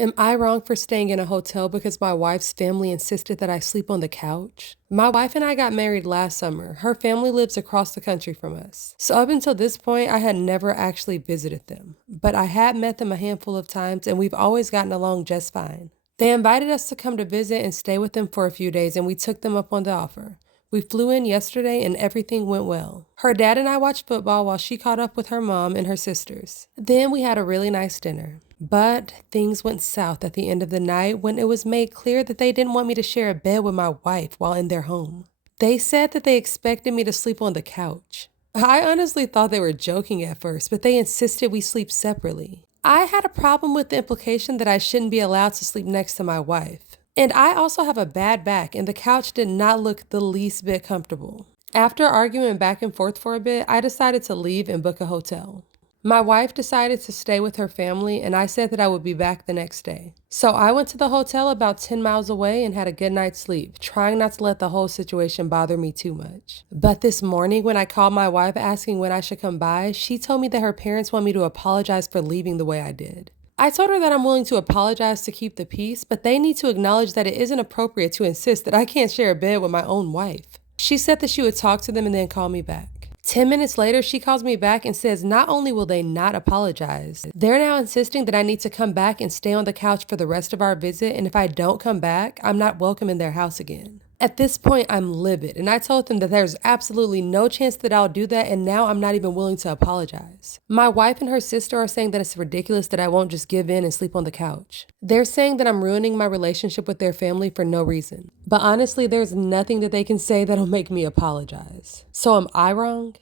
Am I wrong for staying in a hotel because my wife's family insisted that I sleep on the couch? My wife and I got married last summer. Her family lives across the country from us. So up until this point, I had never actually visited them. But I had met them a handful of times and we've always gotten along just fine. They invited us to come to visit and stay with them for a few days and we took them up on the offer. We flew in yesterday and everything went well. Her dad and I watched football while she caught up with her mom and her sisters. Then we had a really nice dinner. But things went south at the end of the night when it was made clear that they didn't want me to share a bed with my wife while in their home. They said that they expected me to sleep on the couch. I honestly thought they were joking at first, but they insisted we sleep separately. I had a problem with the implication that I shouldn't be allowed to sleep next to my wife. And I also have a bad back, and the couch did not look the least bit comfortable. After arguing back and forth for a bit, I decided to leave and book a hotel. My wife decided to stay with her family, and I said that I would be back the next day. So I went to the hotel about 10 miles away and had a good night's sleep, trying not to let the whole situation bother me too much. But this morning, when I called my wife asking when I should come by, she told me that her parents want me to apologize for leaving the way I did. I told her that I'm willing to apologize to keep the peace, but they need to acknowledge that it isn't appropriate to insist that I can't share a bed with my own wife. She said that she would talk to them and then call me back. 10 minutes later, she calls me back and says not only will they not apologize, they're now insisting that I need to come back and stay on the couch for the rest of our visit, and if I don't come back, I'm not welcome in their house again. At this point, I'm livid, and I told them that there's absolutely no chance that I'll do that, and now I'm not even willing to apologize. My wife and her sister are saying that it's ridiculous that I won't just give in and sleep on the couch. They're saying that I'm ruining my relationship with their family for no reason. But honestly, there's nothing that they can say that'll make me apologize. So am I wrong?